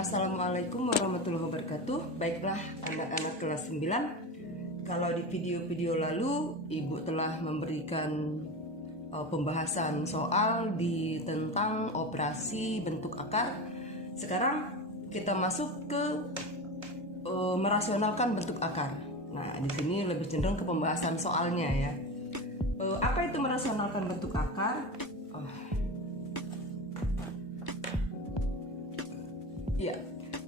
Assalamualaikum warahmatullahi wabarakatuh. Baiklah anak-anak kelas 9, kalau di video-video lalu Ibu telah memberikan pembahasan soal tentang operasi bentuk akar. Sekarang kita masuk ke merasionalkan bentuk akar. Nah, di sini lebih cenderung ke pembahasan soalnya ya. Apa itu merasionalkan bentuk akar? Ya,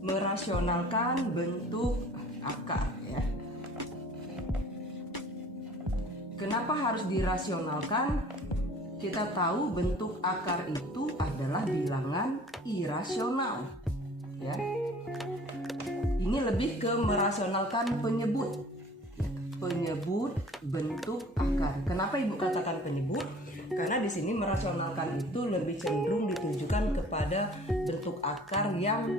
merasionalkan bentuk akar ya. Kenapa harus dirasionalkan? Kita tahu bentuk akar itu adalah bilangan irasional ya. Ini lebih ke merasionalkan penyebut bentuk akar. Kenapa Ibu katakan penyebut? Karena di sini merasionalkan itu lebih cenderung ditujukan kepada bentuk akar yang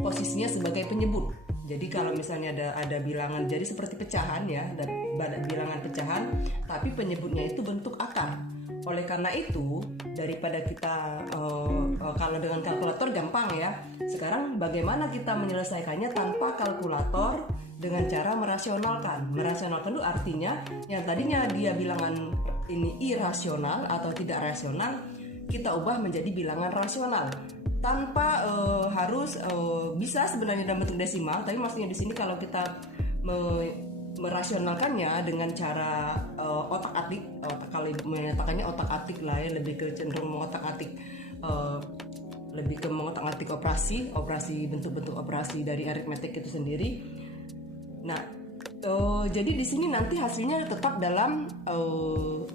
posisinya sebagai penyebut. Jadi kalau misalnya ada bilangan, jadi seperti pecahan ya, ada bilangan pecahan, tapi penyebutnya itu bentuk akar. Oleh karena itu, daripada kita kalau dengan kalkulator gampang ya. Sekarang bagaimana kita menyelesaikannya tanpa kalkulator dengan cara merasionalkan? Merasionalkan itu artinya yang tadinya dia bilangan ini irasional atau tidak rasional, kita ubah menjadi bilangan rasional tanpa harus bisa sebenarnya dalam bentuk desimal, tapi maksudnya di sini kalau kita merasionalkannya dengan cara otak-atik, kalau Ibu menyatakannya otak-atik lah ya, lebih ke cenderung mengotak-atik, lebih ke mengotak-atik operasi bentuk-bentuk operasi dari aritmetik itu sendiri. Nah, jadi di sini nanti hasilnya tetap dalam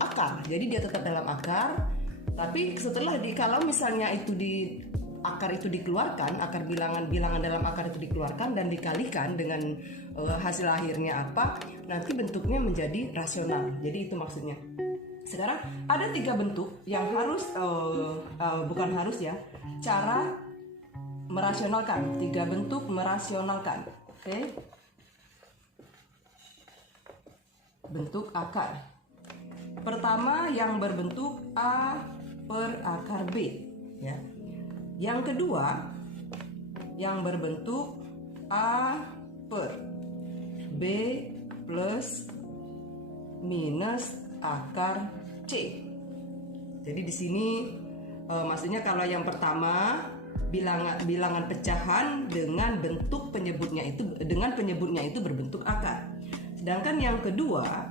akar. Jadi dia tetap dalam akar, tapi setelah kalau misalnya itu akar itu dikeluarkan, akar bilangan dalam akar itu dikeluarkan dan dikalikan dengan hasil akhirnya apa, nanti bentuknya menjadi rasional. Jadi itu maksudnya. Sekarang ada 3 bentuk yang harus bukan harus ya, cara merasionalkan. 3 bentuk merasionalkan. Oke. Bentuk akar. Pertama yang berbentuk A per akar B ya. Yang kedua yang berbentuk A per B plus minus akar C. Jadi di sini maksudnya kalau yang pertama bilangan pecahan dengan bentuk penyebutnya itu berbentuk akar. Sedangkan yang kedua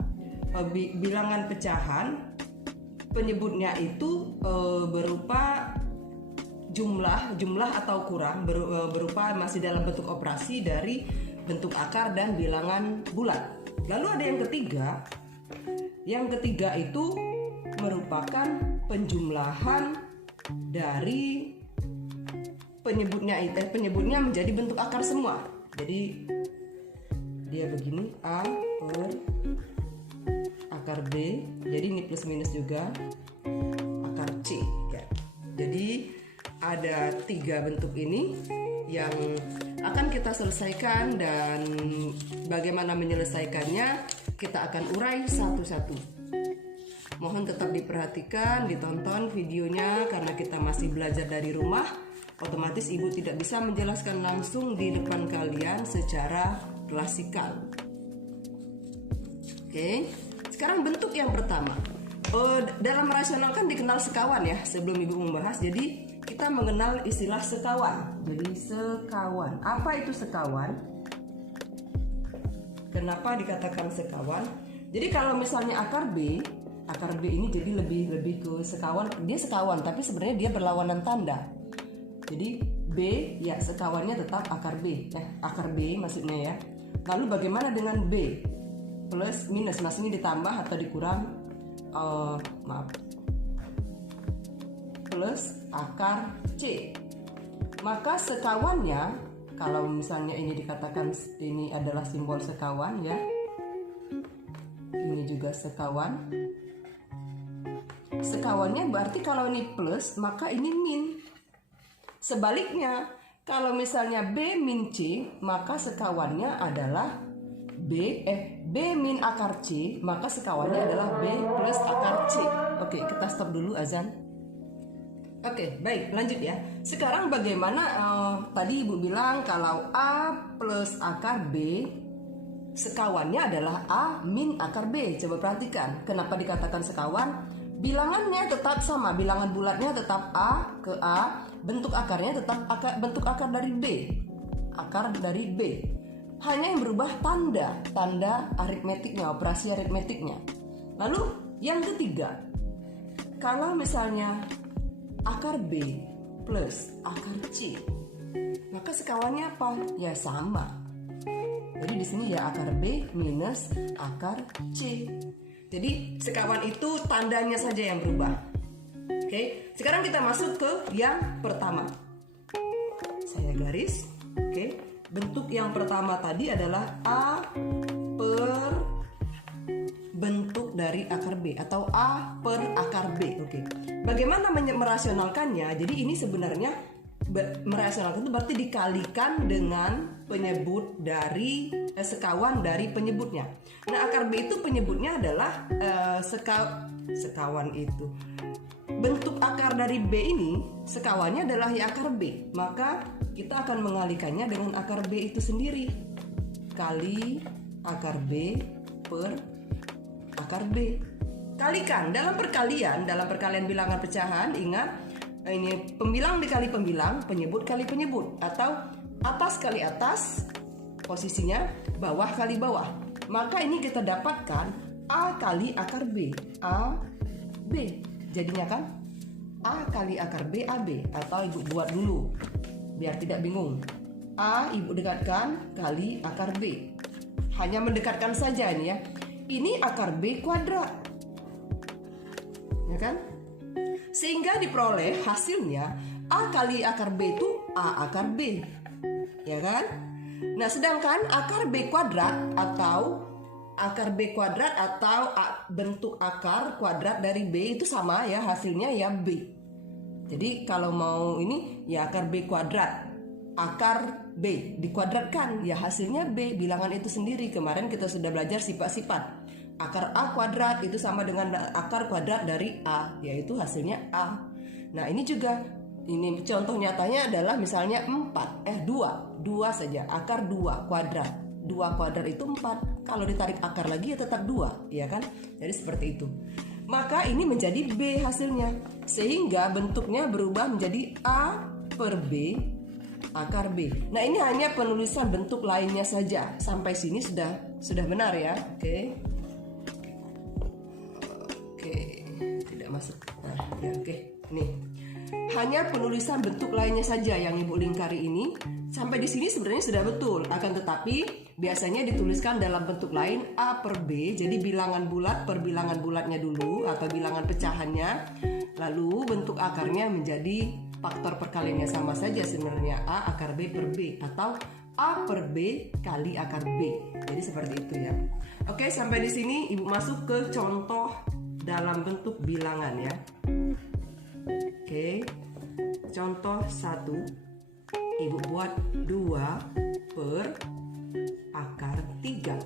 bilangan pecahan penyebutnya itu berupa jumlah atau kurang, berupa masih dalam bentuk operasi dari bentuk akar dan bilangan bulat. Lalu ada yang ketiga. Yang ketiga itu merupakan penjumlahan dari penyebutnya menjadi bentuk akar semua. Jadi dia begini, A per akar B, jadi ini plus minus juga akar C ya. Jadi ada 3 bentuk ini yang akan kita selesaikan, dan bagaimana menyelesaikannya kita akan urai satu-satu. Mohon tetap diperhatikan, ditonton videonya karena kita masih belajar dari rumah. Otomatis Ibu tidak bisa menjelaskan langsung di depan kalian secara klasikal. Oke, sekarang bentuk yang pertama. Dalam merasionalkan dikenal sekawan ya. Sebelum Ibu membahas, jadi kita mengenal istilah sekawan. Jadi sekawan. Apa itu sekawan? Kenapa dikatakan sekawan? Jadi kalau misalnya akar B ini jadi lebih ke sekawan. Dia sekawan, tapi sebenarnya dia berlawanan tanda. Jadi B ya sekawannya tetap akar B. Akar B maksudnya ya. Lalu bagaimana dengan B? Plus minus, mas ini ditambah atau dikurang? Plus akar C. Maka sekawannya, kalau misalnya ini dikatakan ini adalah simbol sekawan ya. Ini juga sekawan. Sekawannya berarti kalau ini plus, maka ini min. Sebaliknya, kalau misalnya B min C, maka sekawannya adalah B min akar C, maka sekawannya adalah B plus akar C. Oke, kita stop dulu azan. Oke, baik, lanjut ya. Sekarang bagaimana tadi Ibu bilang kalau A plus akar B sekawannya adalah A min akar B. Coba perhatikan, kenapa dikatakan sekawan? Bilangannya tetap sama, bilangan bulatnya tetap A ke A, bentuk akarnya tetap bentuk akar dari B. Akar dari B. Hanya yang berubah tanda aritmetiknya, operasi aritmetiknya. Lalu yang ketiga, kalau misalnya akar B plus akar C, maka sekawannya apa? Ya sama. Jadi di sini ya akar B minus akar C. Jadi sekawan itu tandanya saja yang berubah. Oke, sekarang kita masuk ke yang pertama. Saya garis. Oke, bentuk yang pertama tadi adalah A per bentuk dari akar B atau A per akar B. Oke. Bagaimana merasionalkannya? Jadi ini sebenarnya merasionalkan itu berarti dikalikan dengan penyebut dari sekawan dari penyebutnya. Nah, akar B itu penyebutnya adalah sekawan itu. Bentuk akar dari B ini sekawannya adalah ya akar B. Maka kita akan mengalikannya dengan akar B itu sendiri. Kali akar B per akar B. Kalikan dalam perkalian bilangan pecahan, ingat ini pembilang dikali pembilang, penyebut kali penyebut, atau atas kali atas, posisinya bawah kali bawah. Maka ini kita dapatkan A kali akar B, A B. Jadinya kan A kali akar B AB, atau Ibu buat dulu biar tidak bingung. A Ibu dekatkan kali akar B. Hanya mendekatkan saja ini ya. Ini akar B kuadrat, ya kan? Sehingga diperoleh hasilnya A kali akar B itu A akar B, ya kan? Nah, sedangkan akar B kuadrat atau bentuk akar kuadrat dari B itu sama ya, hasilnya ya B. Jadi kalau mau ini ya akar B kuadrat, akar B dikuadratkan ya hasilnya B, bilangan itu sendiri. Kemarin kita sudah belajar sifat-sifat. Akar A kuadrat itu sama dengan akar kuadrat dari A, yaitu hasilnya A. Nah, ini juga, ini contoh nyatanya adalah misalnya 2 saja, akar 2 kuadrat. 2 kuadrat itu 4, kalau ditarik akar lagi ya tetap 2, ya kan? Jadi seperti itu. Maka ini menjadi B hasilnya, sehingga bentuknya berubah menjadi A per B akar B. Nah, ini hanya penulisan bentuk lainnya saja. Sampai sini sudah benar ya, oke? Tidak masuk. Nah, ya oke. Nih. Hanya penulisan bentuk lainnya saja yang Ibu lingkari ini. Sampai di sini sebenarnya sudah betul. Akan tetapi biasanya dituliskan dalam bentuk lain A per B. Jadi bilangan bulat per bilangan bulatnya dulu atau bilangan pecahannya. Lalu bentuk akarnya menjadi faktor perkaliannya sama saja sebenarnya, A akar B per B atau A per B kali akar B. Jadi seperti itu ya. Oke, sampai di sini Ibu masuk ke contoh dalam bentuk bilangan ya. Oke, contoh 1, Ibu buat 2 per akar 3.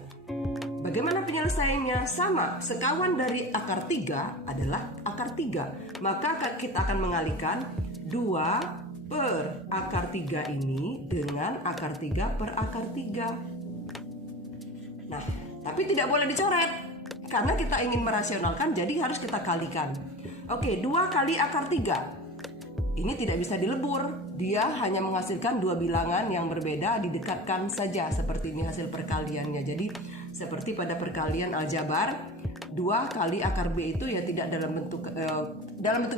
Bagaimana penyelesaiannya? Sama, sekawan dari akar 3 adalah akar 3. Maka kita akan mengalihkan 2 per akar 3 ini dengan akar 3 per akar 3. Nah, tapi tidak boleh dicoret karena kita ingin merasionalkan, jadi harus kita kalikan. Oke, 2 kali akar 3. Ini tidak bisa dilebur. Dia hanya menghasilkan 2 bilangan yang berbeda, didekatkan saja seperti ini hasil perkaliannya. Jadi seperti pada perkalian aljabar, 2 kali akar B itu ya tidak dalam bentuk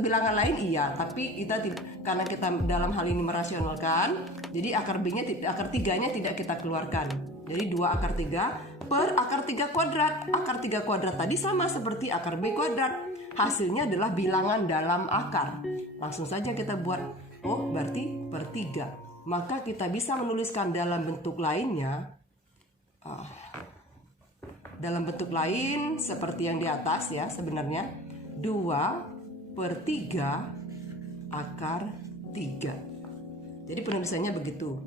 bilangan lain iya, tapi kita karena kita dalam hal ini merasionalkan, jadi akar akar 3-nya tidak kita keluarkan. Jadi 2 akar 3 per akar 3 kuadrat. Akar 3 kuadrat tadi sama seperti akar B kuadrat. Hasilnya adalah bilangan dalam akar. Langsung saja kita buat, oh berarti per 3. Maka kita bisa menuliskan dalam bentuk lainnya, dalam bentuk lain seperti yang di atas ya, sebenarnya 2 per 3 akar 3. Jadi penulisannya begitu.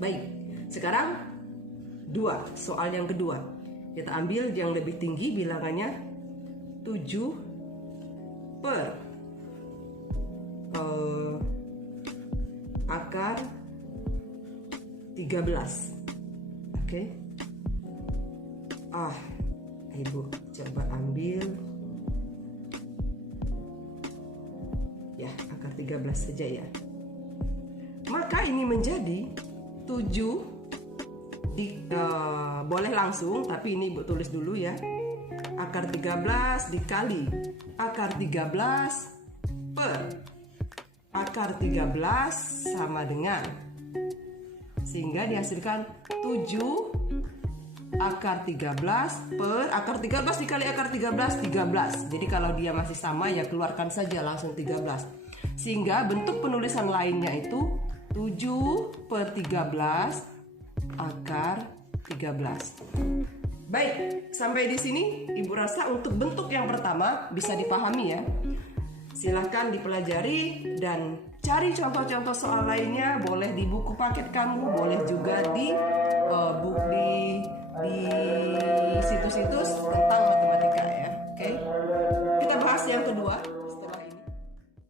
Baik, sekarang soal yang kedua. Kita ambil yang lebih tinggi, bilangannya 7 per akar 13. Oke. Ibu coba ambil ya akar 13 saja ya. Maka ini menjadi 7 boleh langsung, tapi ini Ibu tulis dulu ya. Akar 13 dikali akar 13 per akar 13 sama dengan, sehingga dihasilkan 7 akar 13 per akar 13 dikali akar 13, 13. Jadi kalau dia masih sama ya keluarkan saja langsung 13. Sehingga bentuk penulisan lainnya itu 7 per 13 akar 13. Baik, sampai di sini Ibu rasa untuk bentuk yang pertama bisa dipahami ya. Silahkan dipelajari dan cari contoh-contoh soal lainnya, boleh di buku paket kamu, boleh juga di situs-situs tentang matematika ya. Oke. Kita bahas yang kedua.